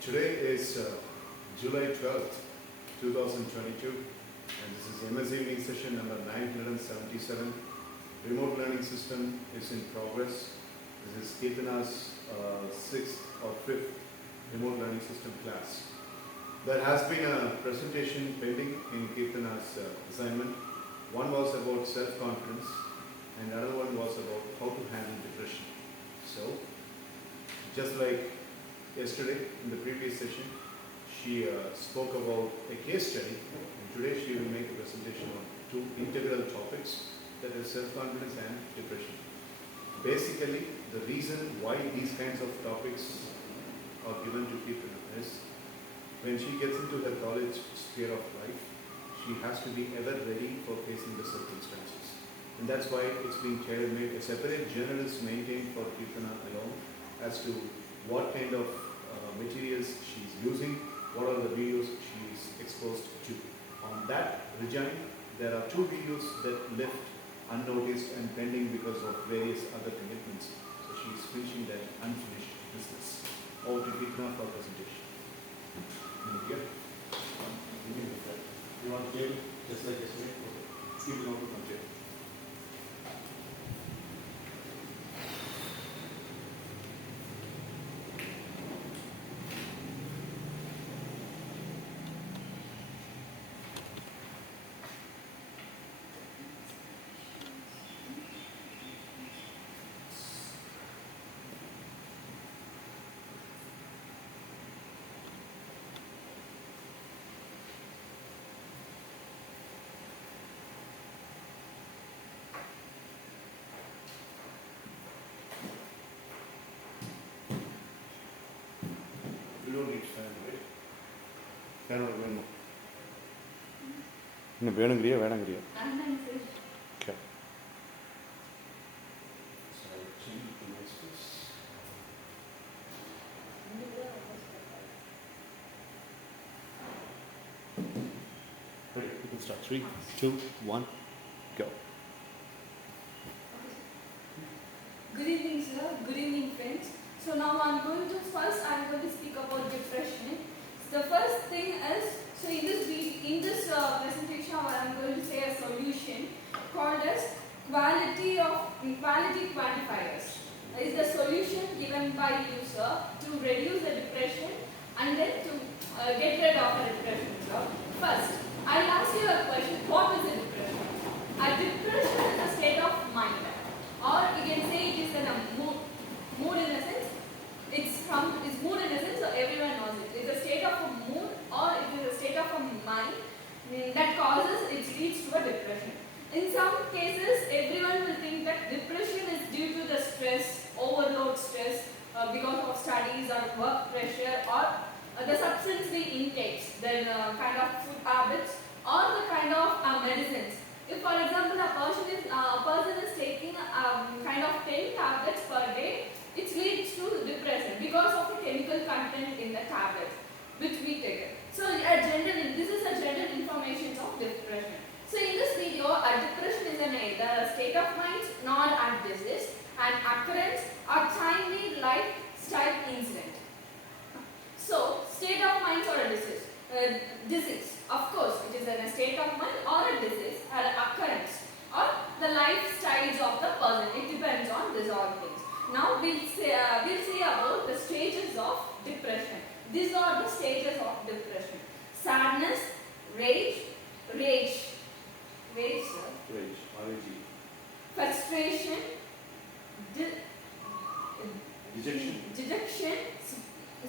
Today is July 12th, 2022, and this is MS evening session number 977. Remote learning system is in progress. This is Ketana's 6th or 5th remote learning system class. There has been a presentation pending in Ketana's assignment. One was about self-confidence and another one was about how to handle depression. So, just like yesterday in the previous session, she spoke about a case study, and today she will make a presentation on two integral topics, that is self-confidence and depression. Basically, the reason why these kinds of topics are given to people is when she gets into her college sphere of life, she has to be ever ready for facing the circumstances. And that's why it's being tailor-made, a separate journal is maintained for Kirtana alone as to what kind of materials she's using, what are the videos she's exposed to. On that regime, there are two videos that left unnoticed and pending because of various other commitments. So she's finishing that unfinished business. Over to Kirtana for presentation. Here. You want to table just like yesterday? Okay. Keep it on from here. You don't need fan, right? Fan or வேணும் இன்னும் வேணுங்கிறியா வேணாங்கிறியா Okay. So I will change it to MSES. Ready, you can start. 3, 2, 1, go. Good evening, sir. Good evening, friends. So now I'm going to speak about depression. The first thing is, so in this presentation, I'm going to say a solution called as quality quantifiers. Is the solution given by user to reduce the depression and then to get rid of the depression. So first, I'll ask you a question: what is a depression? A depression is a state of mind, or you can say it is a mood. Mood in a sense, it's mood in a sense, so everyone knows it. It's a state of a mood or it is a state of a mind that leads to a depression. In some cases, everyone will think that depression is due to the stress, overload stress, because of studies or work pressure, or the substance we intake, the kind of food habits, or the kind of medicines. If, for example, a person is taking kind of 10 tablets per day, it leads to depression because of the chemical content in the tablet which we take. So this is a general information of depression. So in this video, a depression is neither a state of mind nor a disease, an occurrence or timely lifestyle incident. So state of mind or a disease? Disease, of course, it is a state of mind or a disease, or an occurrence, or the lifestyles of the person. It depends on these all things. Now we'll see about the stages of depression. These are the stages of depression: sadness, rage, sir. Rage, R-A-G. Frustration, dejection,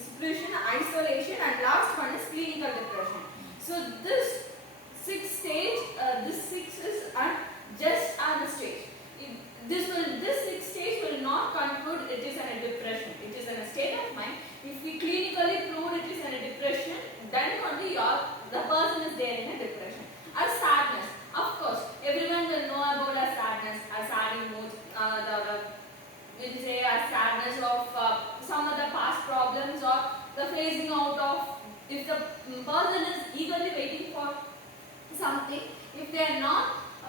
suppression, isolation, and last one is clinical depression. So this six is just on a stage. This six stage will not conclude it is a depression. It is in a state of mind. If we clinically prove it is in a depression, then only the person is there in a depression. A sadness, of course, everyone will know about a sadness, a sad mood, we'll say a sadness of some of the past problems or the phasing out of, if the person is eagerly waiting for something, if they are not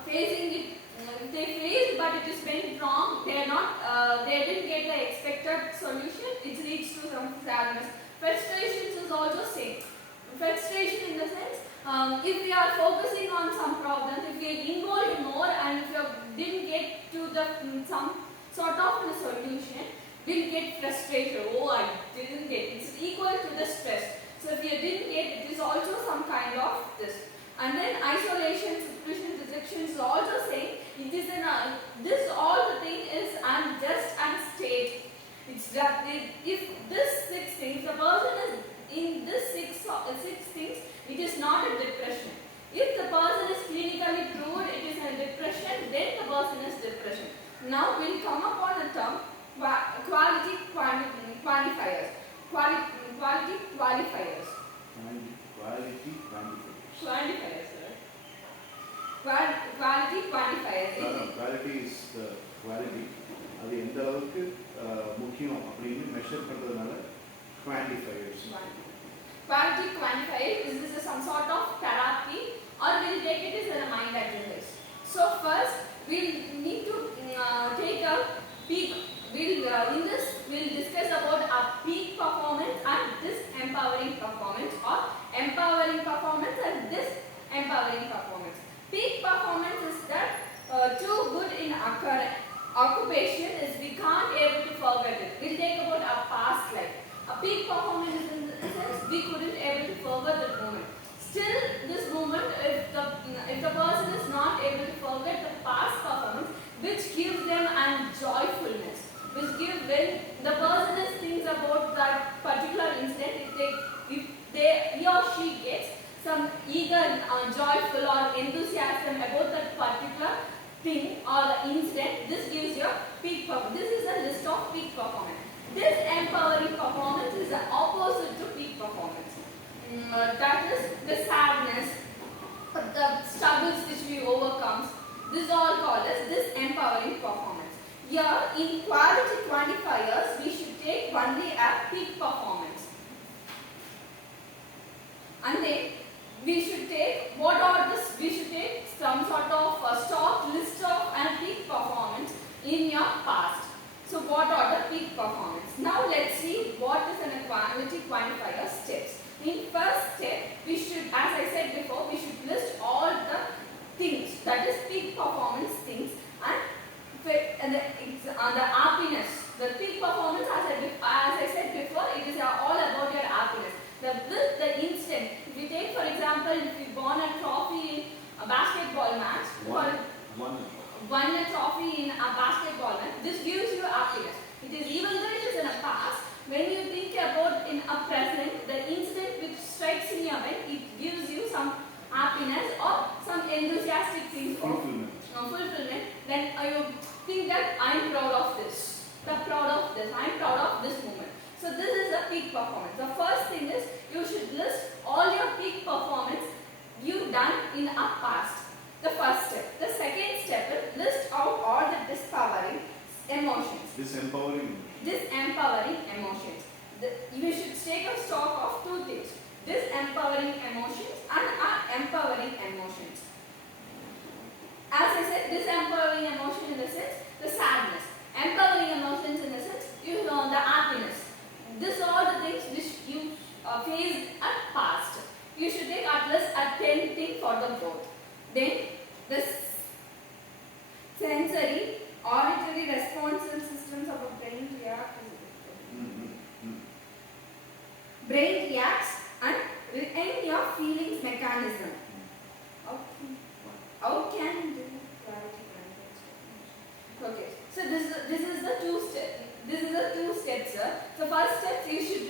facing it, if they face but it is went wrong, they didn't get the expected solution, it leads to some sadness. Frustrations is also same. Frustration in the sense, if we are focusing on some problem, if we are involved more and if we didn't get to the some sort of a solution, we'll get frustrated. Oh, I didn't get. It's equal to the stress. So if you didn't get, it is also some kind of this. And then isolation, suspicion, rejection is also saying it is an this all the thing is unjust and state. It's that if this six things, the person is in this six things, it is not a depression. If the person is clinically proved it is a depression, then the person is depression. Now we'll come upon a term quality quantifiers. Quality qualifiers. Quality quantifiers. Quantifiers, sir. Quality quantifiers. Quality is the quality. அது எந்த அளவுக்கு முக்கியம் அப்படின்னு measure பண்றதுனால quantifiers. Quality quantifiers, this is some sort of therapy, or we'll take it as a mind exercise. So first we'll need to take a peak. In this we'll discuss about a peak performance and this empowering performance, or empowering performance and this empowering performance. Peak performance is that too good in occupation is we can't able to forget it. We'll take about our past life. A peak performance is in the sense we couldn't able to forget that moment. Still this moment, if the person is not able to forget the past performance, which gives them an joyfulness, which give when the person is thinks about that particular incident, if he or she gets some eager, joyful or enthusiasm about that particular thing or the incident, this gives you peak performance. This is a list of peak performance. This empowering performance is the opposite to peak performance. That is the sadness, the struggles which we overcome. This is all called as this empowering performance. Here in quality quantifiers, we should take only a peak performance. And then we should take we should take some sort of stock list of and peak performance in your past. So what are the peak performance? Now let's see what is an quality quantifier steps. In first step, we should, as I said before, we should list all the things, that is peak performance things, and the happiness. The peak performance, as I said before, it is all about your happiness. The instant. If we take, for example, if you won a trophy in a basketball match, won a trophy in a basketball match, this gives you happiness. It is even though it is in a past, when you think about in a present, the incident which strikes in your mind, it gives you some happiness or some enthusiastic things of fulfillment. Then you think that I am proud of this. I am proud of this moment. So this is a peak performance. The first thing is you should list all your peak performance you done in a past. The first step. The second step is list out all the disempowering emotions. Disempowering emotions. You should take a stock of two things. Disempowering emotions and empowering emotions. As I said, disempowering emotion in the sense, the sadness. Empowering emotions in the sense, the happiness. These are all the things which you faced at past. You should take at least a 10 thing for the both. Then the sensory, auditory responsive systems of a brain reacts and retain your feelings mechanism. How can do clarity? Okay, so this is the two steps. This is the two steps, sir. The first step, you should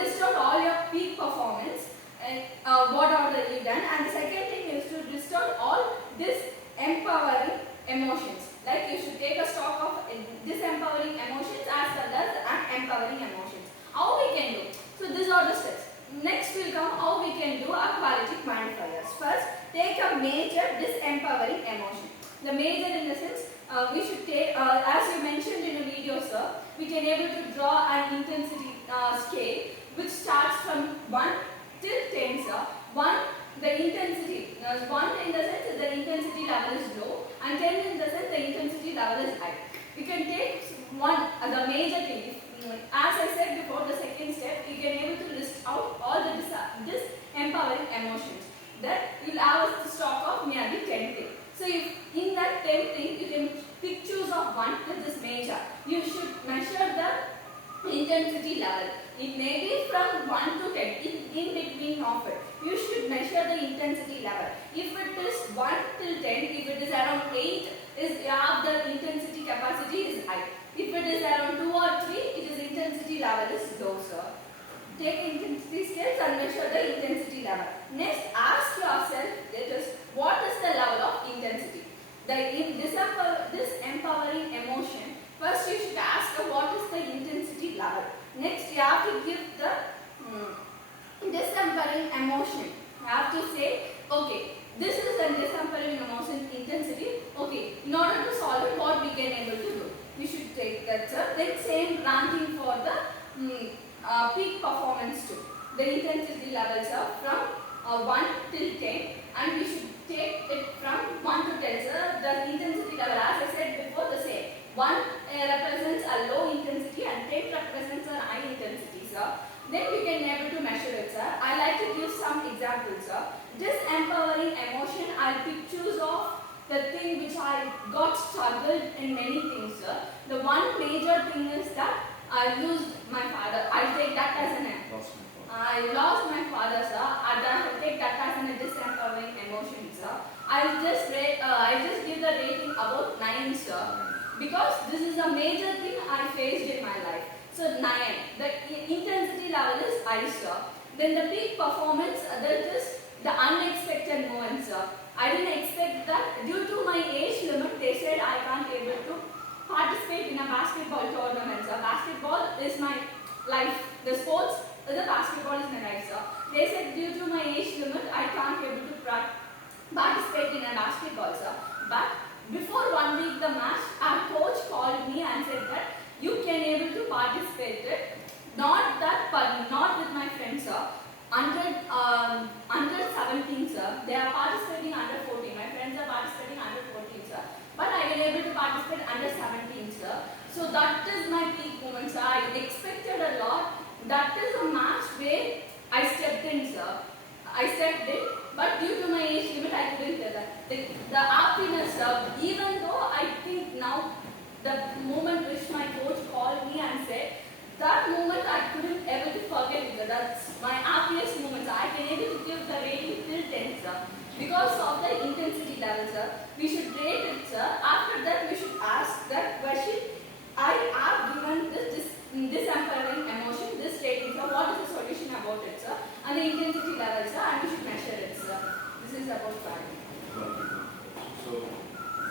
list out all your peak performance and what are you done. And the second thing is to list out all disempowering emotions. Like you should take a stock of disempowering emotions as well as empowering emotions. How we can do? So these are the steps. Next will come how we can do our quality quantifiers. First, take a major disempowering emotion. The major in the sense, we should take, as you mentioned in a video, sir, we can able to draw an intensity scale which starts from 1 till 10, sir. 1, the intensity. 1 in the sense the intensity level is low, and 10 in the sense the intensity level is high. We can take 1 as a major thing. If as I said before, the second step, you can able to list out all the disempowering emotions. That you will have a stock of nearly 10 things. So if in that 10 things, you can pick choose of one which is major. You should measure the intensity level. It may be from 1 to 10, in between of it. You should measure the intensity level. If it is 1 till 10, if it is around 8, the intensity capacity is high. If it is around 2 or 3, it is intensity level is low, sir. Take intensity scales and measure the intensity level. Next, ask yourself, that is, what is the level of intensity? This empowering emotion, first you should ask what is the intensity level. Next, you have to give the disempowering emotion. You have to say, okay, this is the disempowering emotion intensity. Okay, in order to solve it, what we can able to do? We should take that, sir. Then same ranking for the peak performance too. The intensity levels are from 1 till 10, and we should take it from 1 to 10, sir. The intensity level, as I said before, the same. 1 represents a low intensity and 10 represents a high intensity, sir. Then we can able to measure it, sir. I like to give some examples, sir. This empowering emotion, I'll pick choose of the thing which I got struggled in many things, sir. The one major thing is that I lose my father. I take that as an I lost my father, sir. I take that as an disempowering emotion, sir. I just give the rating about 9, sir. Because this is a major thing I faced in my life. So 9. The intensity level is high, sir. Then the peak performance, that is the unexpected moment, sir. I didn't expect that. Due to my age limit, they said I can't able to participate in a basketball tournament, sir. Basketball is my life. The sports, the basketball is my life, sir. They said due to my age limit, I can't able to participate in a basketball, sir. But before 1 week the match, our coach called me and said that you can able to participate it. Not with my friends, sir. Under 17, sir. They are participating under 14. My friends are participating under 14, sir. But I am able to participate under 17, sir. So that is my peak moment, sir. I expected a lot. That is a match where I stepped in, sir. I stepped in, but due to my age limit, I couldn't tell that. The happiness, sir, even though I think now, the moment which my coach called me and said, that moment I couldn't able to forget it, sir. That's my happiest moment, sir. I can able to give the rating till 10, sir. Because of the intensity level, sir. We should rate it, sir. After that, we should ask that question. I have given this disempowering emotion, this rating, sir. What is the solution about it, sir? And the intensity level, sir. And we should measure it, sir. This is about value. So,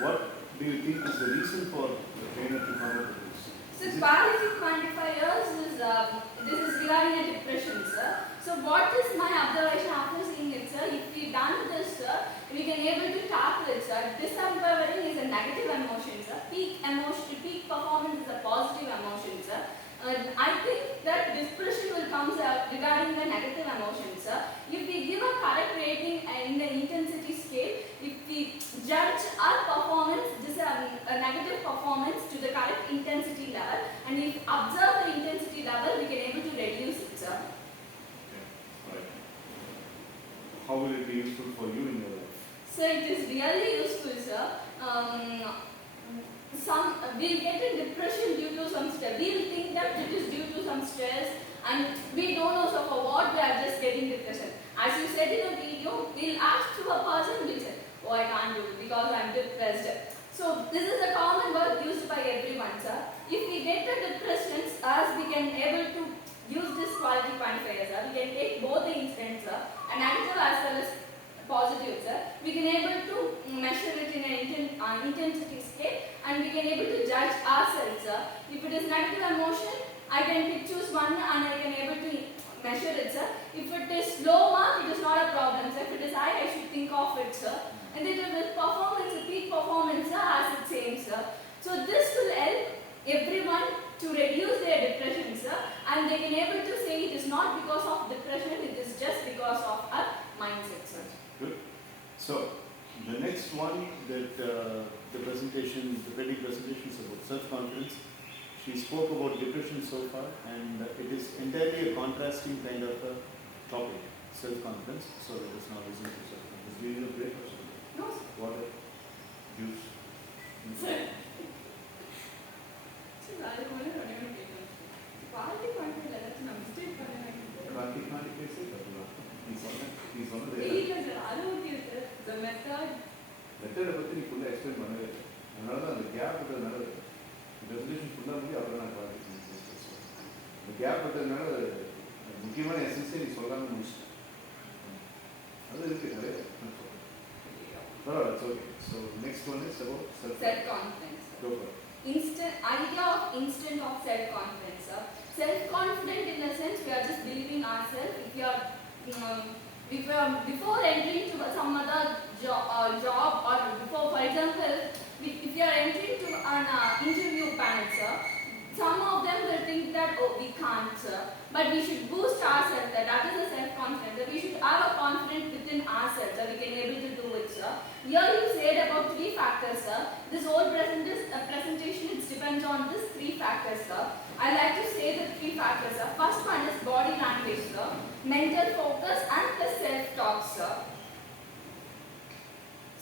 what do you think is the reason for the trainer to come up with this? So, qualitative quantifiers is this is regarding a depression, sir. So, what is my observation after seeing it, sir? If we done this, sir, we can able to tackle it, sir. Disempowering is a negative emotion, sir. Peak performance is a positive emotion, sir. I think that depression will come regarding the negative emotions, sir. If we give a correct rating in the intensity scale, if we judge our performance, a negative performance to the correct intensity level, and if observe the intensity level, we can able to reduce it, sir. Okay, right. How will it be useful for you in your life? So it is really useful, sir. We'll get in depression due to some stress. We'll think that it is due to some stress, and we don't know, so for what we are just getting depression. As you said in a video, we'll ask to a person, we'll say, oh, I can't do it because I'm depressed. So this is a common word used by everyone, sir. If we get the depressions, as we can able to use this quality quantifier, sir. We can take both the incidents, sir, and negative as well as positive, sir. We can able to measure it in an intensity scale, and we can able to judge ourselves, sir. If it is negative emotion, I can choose one and I can able to measure it, sir. If it is low mark, it is not a problem, sir. If it is high, I should think of it, sir. And then the performance, the peak performance, sir, as it same, sir. So this will help everyone to reduce their depression, sir. And they can able to say it is not because of depression, it is just because of our mindset, sir. Good. So, the next one that the presentation, the pending presentation is about self-confidence. She spoke about depression so far, and it is entirely a contrasting kind of a topic, self-confidence. So let us now listen to self-confidence. Do you need a break or something? No. Water? Juice? Sir. I want to run away. Party let's not mistake. Party பேசே கத்துக்கலாம். நீ சொன்னது இல்ல sir அது okay sir the மெத்தடை பற்றி நீ ஃபுல்லாக explain பண்ணவே இல்லை. அதனால தான் அந்த கேப் விட்டதுனால ரெசல்யூஷன் ஃபுல்லாக முடியும் அப்புறம் நான் பார்த்து இந்த கேப் விட்டதுனால முக்கியமான எசன்ஸே நீ சொல்லாமல் முடிச்சிட்டேன். அது இருக்கு நிறைய பரவாயில்ல. Okay. So next one is about self-confidence. Go for it. Idea of instant of self-confidence. Self-confident in the sense we are just believing ourselves. If you are before entering to some other job or before, for example, if you are entering to an interview panel, sir, some of them will think that we can't, sir. But we should boost ourselves. That is a self-confidence. That we should have a confidence within ourselves that we can able to do it, sir. Here you said about 3 factors, sir. This whole presentation it depends on these 3 factors, sir. I like to say the 3 factors, sir. First one is body language, sir. Mental focus and the self-talk, sir.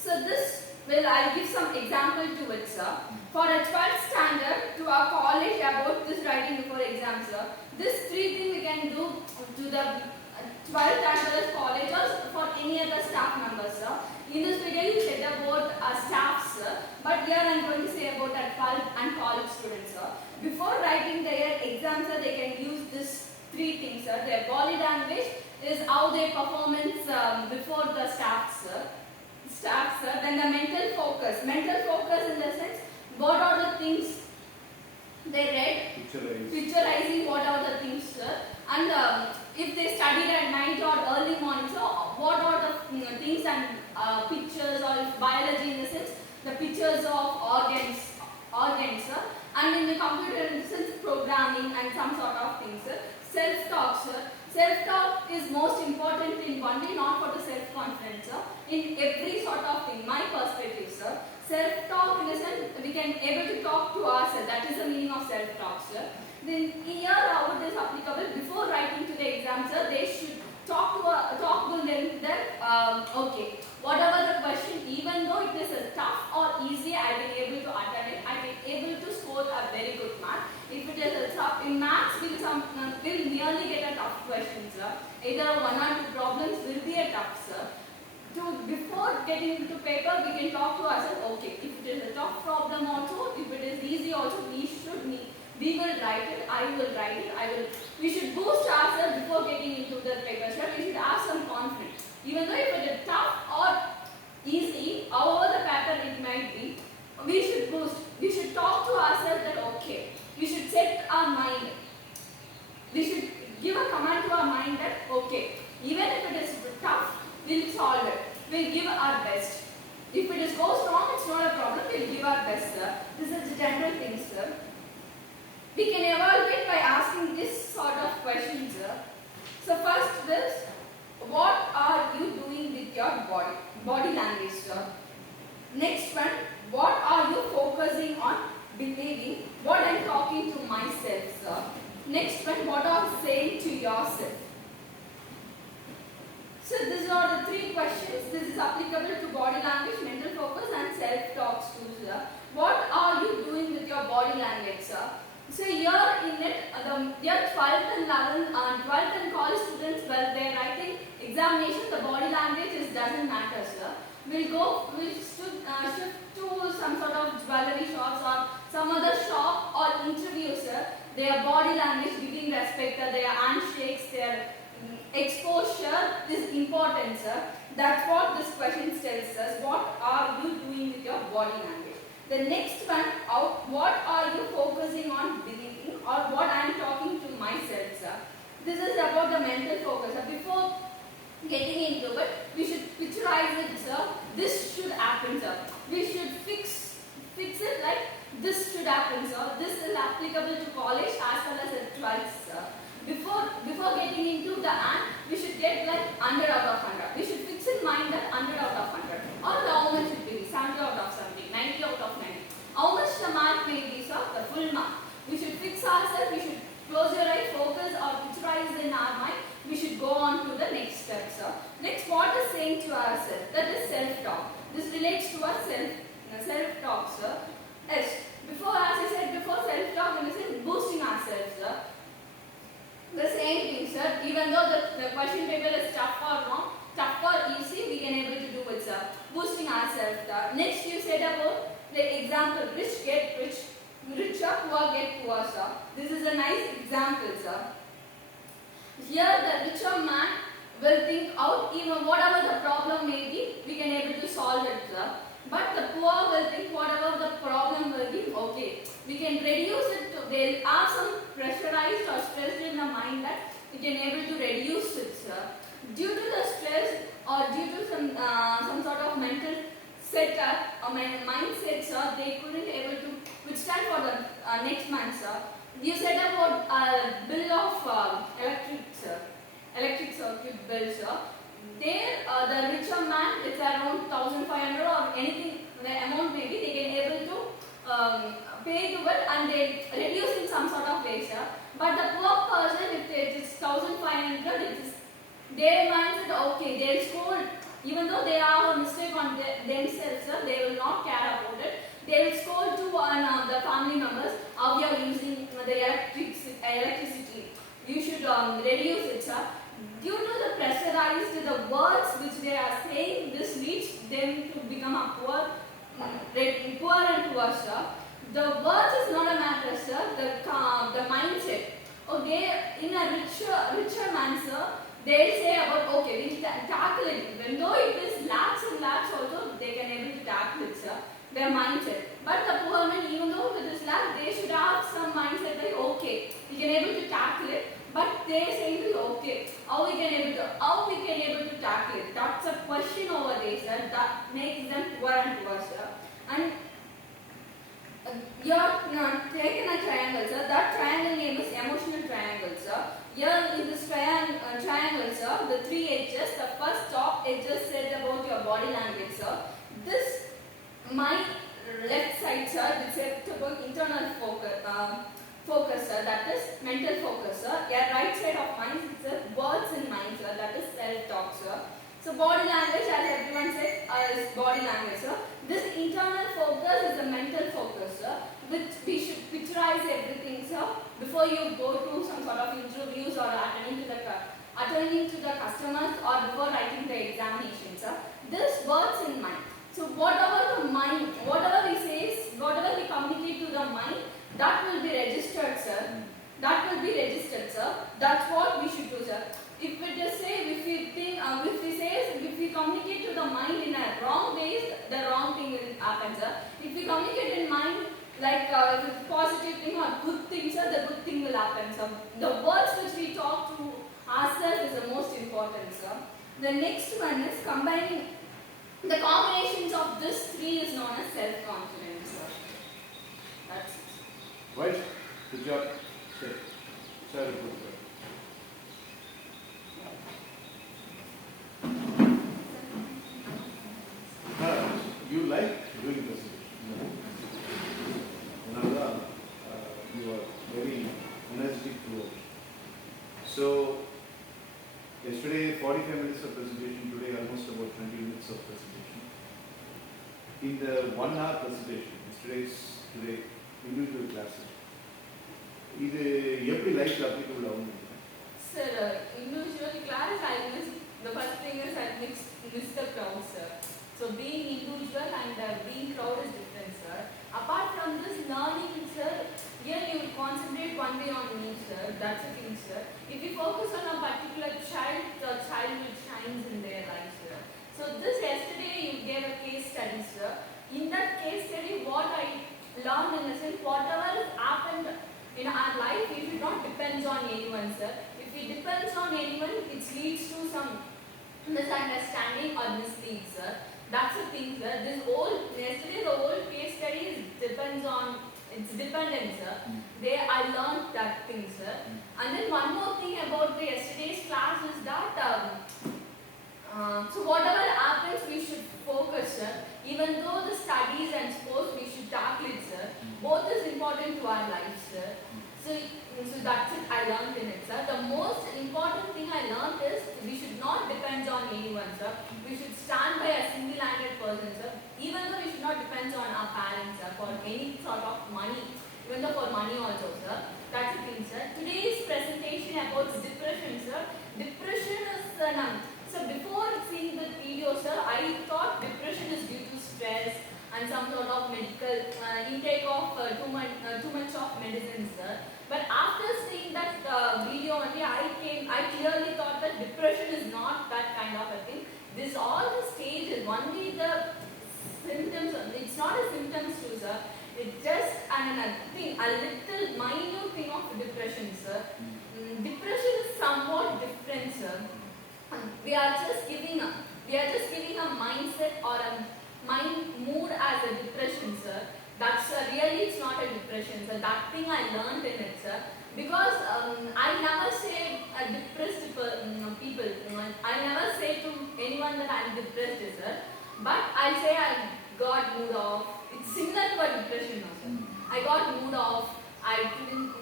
So this I'll give some example to it, sir. For a 12th standard to our college about this writing before exam, sir. This 3 things we can do to the 12th as well as college or for any other staff members, sir. In this video you said about staff, sir. But here I am going to say about that 12th and college students, sir. Before writing their exams, sir, they can use this 3 things, sir. Their body language is how their performance before the staff, sir. Then the mental focus. Mental focus in the sense, what are the things they read? Picturizing what are the things, sir. And if they studied at night or early morning, so what are the things and pictures, or biology in the sense, the pictures of organs, sir. And in the computer in the sense, programming and some sort of things, sir. Self-talk, sir. Self-talk is most important in only not for the self-confidence, sir. In every sort of thing, my perspective, sir. Self-talk in the sense we can able to talk to ourselves. That is the meaning of self-talk, sir. Then here how it is applicable before writing to the exam, sir. They should talk to them that okay, whatever the question, even though it is a tough or easy, I will be able to attend it. I will be able to score a very good mark. If it is a tough in maths, will nearly get a tough question, sir. Either 1 or 2 problems will be a tough, sir. Before getting into paper, we can talk to ourselves. Okay, if it is a tough problem also, if it is easy also, we will write it. I will write it. We should boost ourselves before getting into the paper, sir. We should have some confidence. Even though if it is tough or easy, however the pattern it might be, we should boost. We should talk to ourselves that okay. We should set our mind. We should give a command to our mind that okay, even if it is tough, we'll solve it. We'll give our best. If it goes wrong, it's not a problem. We'll give our best, sir. This is the general thing, sir. We can evaluate by asking this sort of questions, sir. So first is, what are you doing with your body language, sir? Next one, what are you focusing on behaving? What I'm talking to myself, sir. Next one, what are you saying to yourself? So these are the 3 questions. This is applicable to body language, mental focus and self-talks too, sir. What are you doing with your body language, sir? So here in it, their 12th and 12th and college students, well, their writing examination, the body language doesn't matter, sir. We'll shift to some sort of jewelry shops or some other shop or interview, sir. Their body language, giving respect, their handshakes, their exposure is important, sir. That's what this question tells us. What are you doing with your body language? The next one, what are you focusing on believing, or what I am talking to myself, sir. This is about the mental focus, sir. Before getting into it, we should picturize it, sir. This should happen, sir. We should fix it like this should happen, sir. This is applicable to college as well as at 12th, sir. Before getting into the we should get like 100 out of 100. We should fix in mind that 100 out of 100. Or how much it will be, 70 out of 70, 90 out of 90. How much the mark may be, sir? The full mark. We should relates to our self-talk, sir. Yes, before, as I said before, self-talk in the sense boosting ourselves, sir. The same thing, sir. Even though the question paper is tough or wrong, tough or easy, we can able to do it, sir. Boosting ourselves. Next, you said about the example: rich get rich, richer, poor get poor, sir. This is a nice example, sir. Here, the richer man will think out, even whatever the problem may be, we can able to solve it, sir. But the poor will think whatever the problem will be, okay, we can reduce it to, there are some pressurized or stressed in the mind that we can able to reduce it, sir. Due to the stress or due to some sort of mental setup or mindset, sir, they couldn't able to withstand for the next month, sir. You said about bill of electric circuit bill, sir. There, the richer man, it's around 1,500 or anything, the amount maybe, they can able to pay to it and they reduce in some sort of way, sir. But the poor person, if it is 1,500, it is their mindset, okay, they'll scold, even though they are a mistake on themselves, sir, they will not care about it. They will scold to the family members, how you are using the electricity. You should reduce it, sir. Due to the pressurized the words which they are saying, this leads them to become a poor and poor, sir. The words is not a matter, sir. The mindset. Okay, in a richer man, sir, they say about, okay, we can tackle it. Even though it is lakhs and lakhs also, they can able to tackle it, sir. Their mindset. But the poor man, even though with this lakh, they should have some mindset like, okay, we can able to tackle it. But they say, okay, how we can able to tackle it? That's a question over there, sir. That makes them poor and poor, sir. And you have taken a triangle, sir. That triangle name is emotional triangle, sir. Here in this triangle, sir, the three edges. The first top edges said about your body language, sir. This my left side, sir, it's about internal focus, sir, that is mental focus, sir. Yeah, right side of mind, it's words in mind, sir, that is self-talk, sir. So body language, as everyone said, is body language, sir. This internal focus is a mental focus, sir, which we should picturize everything, sir, before you go to some sort of interviews or attending to the customers or before writing the examination, sir. This words in mind. So whatever the mind, whatever we say, whatever we communicate to the mind, that will be registered, sir. That will be registered, sir. That's what we should do, sir. If we just say, if we communicate to the mind in a wrong ways, the wrong thing will happen, sir. If we communicate in mind, like if it's positive thing or good thing, sir, the good thing will happen, sir. The words which we talk to ourselves is the most important, sir. The next one is combining. The combinations of this three is known as self-confidence, sir. That's it. Right? Good job. Sorry, good job. You like doing presentation? No. You are very energetic throughout. So, yesterday 45 minutes of presentation, today almost about 20 minutes of presentation. In the 1 hour presentation, today individual classes. இது எப்படி லைஃப்ல applicable ஆகும்? Sir, individual class, the first thing is I miss the crowd, sir. So being individual and being crowd is different, sir. Apart from this learning, sir, here you will concentrate one way on me, sir. That's the thing, sir. If you focus on a particular child, the child will shine in their life, sir. So this yesterday you gave a case study, sir. In that case study, what I learned in the sense, whatever has happened in our life, it will not depend on anyone, sir. If it depends on anyone, it leads to some misunderstanding or mislead, sir. That's the thing, sir. Yesterday the whole case study depends on, it's dependent, sir. I learned that thing, sir. And then one more thing about the yesterday's class is that, so whatever happens, we should focus, sir. Even though the studies and sports, we should tackle it, sir. Both is important to our life, sir. So that's it, I learned in it, sir. The most important thing I learned is we should not depend on anyone, sir. We should stand by a single-handed person, sir. depends on our parents, sir, for any sort of money, even though for money also, sir. That's the thing, sir. Today's presentation about depression, sir. Depression is so before seeing the video, sir, I thought depression is due to stress and some sort of medical intake of too much of medicine, sir. But after seeing that video only, I clearly thought that depression is not that kind of a thing. This all the stages, only the symptoms. It's not a symptoms too, sir. It's just a little minute thing of depression, sir. Depression is somewhat different, sir. We are just giving a mindset or a mind mood as a depression, sir. That's really it's not a depression, sir. That thing I learned in it, sir. Because I never say depressed people. I never say to anyone that I'm depressed, sir. But I say I got mood off. It's similar to a depression, also. I got mood off. I didn't.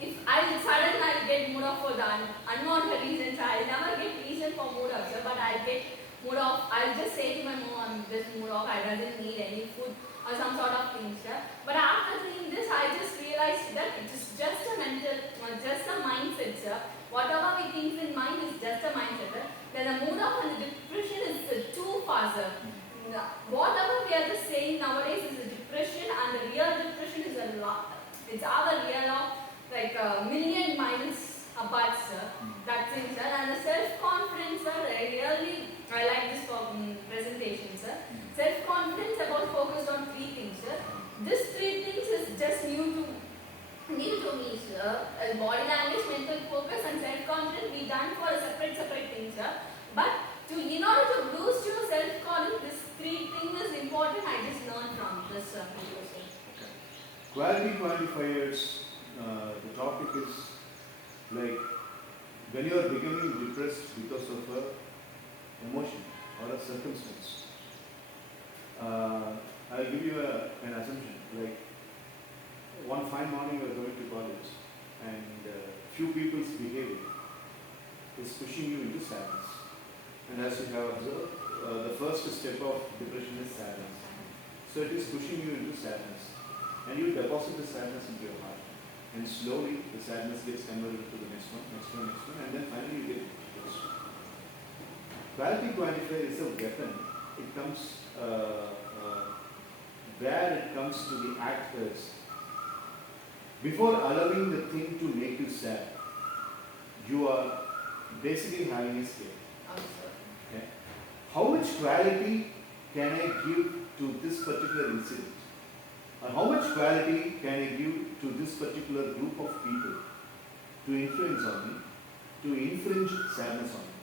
If I suddenly I get mood off for the unwanted reasons, I never get reason for mood off, sir. But I get mood off. I'll just say to my mom, I'm just mood off. I doesn't need any food or some sort of things, sir. But after doing this, I just realized that it is just a mental, just a mindset, sir. Whatever we think in mind is just a mindset, sir. Then the mood off and the depression is too far, sir. Whatever we are just saying nowadays is a depression, and the real depression is a lot. It's our real of like a million miles apart, sir. That's it, sir. And the self-confidence, sir, I like this presentation, sir. Self-confidence about focused on three things, sir. These three things is just new to me, sir. Body language, mental focus, and self-confidence we done for a separate thing, sir. But in order to boost your self-confidence, these three things is important. I just learned from this video, sir. Okay. Quality quantifiers. The topic is like when you are becoming depressed because of a emotion or a circumstance. I'll give you an assumption. Like one fine morning you are going to college, and few people's behavior is pushing you into sadness. And as you have observed, the first step of depression is sadness. So it is pushing you into sadness, and you deposit the sadness into your heart. And slowly the sadness gets converted to the next one, and then finally you get depressed. Quality quantifier is a weapon. It comes where it comes to the act is before allowing the thing to make you sad, you are basically having a scale. Okay. How much quality can I give to this particular incident? Or how much quality can I give to this particular group of people to influence on me, to infringe sadness on me?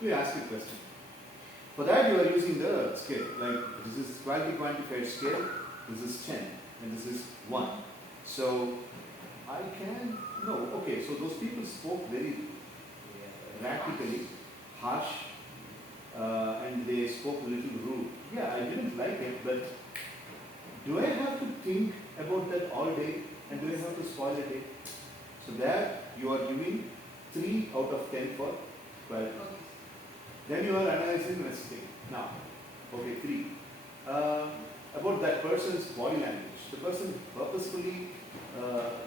We ask a question. For that you are using the scale. Like this is quality quantified scale, this is 10 and this is 1. So I can, no, okay, so those people spoke very radically, harsh, and they spoke a little rude. Yeah, I didn't like it, but do I have to think about that all day, and do I have to spoil a day? So there you are giving 3 out of 10 for quality. Okay. Then you are analyzing the next thing. Now, okay, 3. About that person's body language. The person purposefully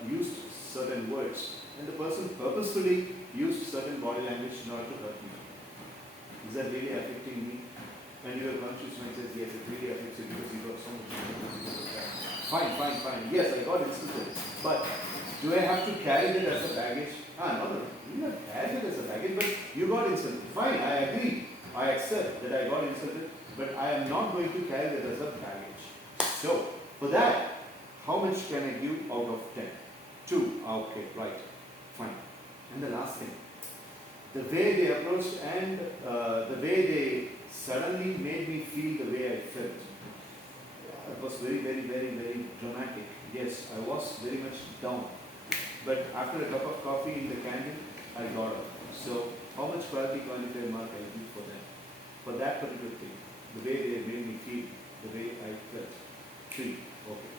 used certain words, and the person purposefully used certain body language in order to hurt me. Is that really affecting me? And your conscious mind says, yes, it really affects you because you got so much. Fine. Yes, I got insulted. But do I have to carry that as a baggage? No. You not carry it as a baggage, but you got insulted. Fine, I agree. I accept that I got insulted, but I am not going to carry that as a baggage. So, for that, how much can I give out of 10? 2. Okay, right. Fine. And the last thing. The way they approached and the way they suddenly made me feel the way I felt. It was very dramatic. Yes, I was very much down. But after a cup of coffee in the canteen, I got up. So, how much quality quantifier mark I give for that? For that particular thing. The way they made me feel, the way I felt. 3. Okay.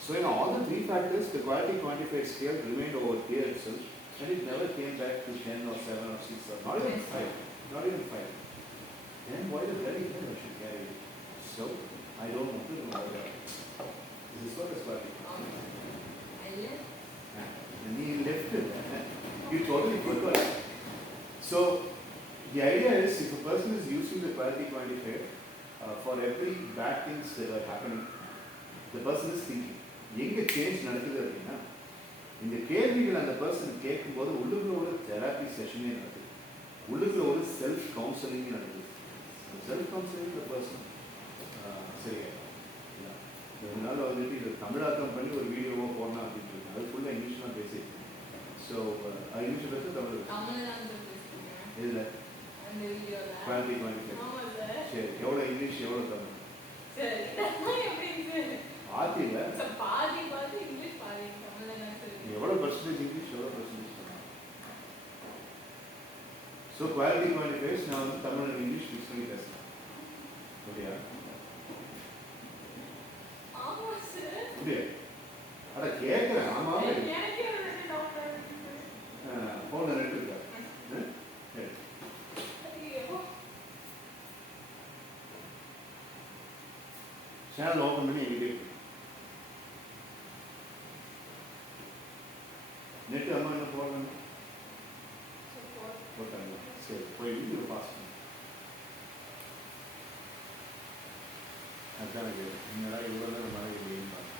So, in all the 3 factors, the quality quantifier scale remained over here itself. And it never came back to 10 or 7 or 6 or not even 5. Not even 5. Then why the bloody hell I should carry it? So, I don't want to know about that. This is what is quality. And he left it. You totally forgot. So the idea is if a person is using the quality quantifier for every bad things that are happening, the person is thinking. எங்க change நடக்குது அப்படின்னா இந்த கேள்விகள் அந்த person கேட்கும்போது உள்ளுக்குள்ள ஒரு therapy செஷனே நடக்குது, உள்ளுக்குள்ள ஒரு செல்ஃப் கவுன்சிலிங் நடக்குது. செல்ஃப் கவுன்சிலிங் இந்த பர்சன் சரியா இதனால வந்துட்டு இது தமிழாக்கம் பண்ணி ஒரு வீடியோவோ போடலாம் அப்படின்ட்டு இருக்கு. அது ஃபுல்லாக இங்கிலீஷ் தான் பேசியிருக்கேன். ஸோ இங்கிலீஷ் பேச தமிழ் இதில் குவாலிட்டி குவாலிஃபை சரி எவ்வளோ இங்கிலீஷ் எவ்வளோ தமிழ் பாதி இல்லை எவ்வளோ பர்சன்டேஜ் இங்கிலீஷ் எவ்வளோ percentage Tamil. So quality qualifies நான் வந்து தமிழ் அண்ட் இங்கிலீஷ் மிக்ஸ் பண்ணி பேசுகிறேன். ஓகேயா அப்படியே அட கேட்குறேன். ஆமாம் ஃபோனில் ரெண்டு இருக்கா சேனல் ஓப்பன் பண்ணி எங்கிட்டே நெட்டு அம்மா என்ன போடணும் போட்டாங்க. சரி போய் வீடியோ பாஸ் பண்ணு. அதுதான் எனக்கு என்னடா இவ்வளோ நேரம் மழை இல்லைன்னு பார்த்தேன்.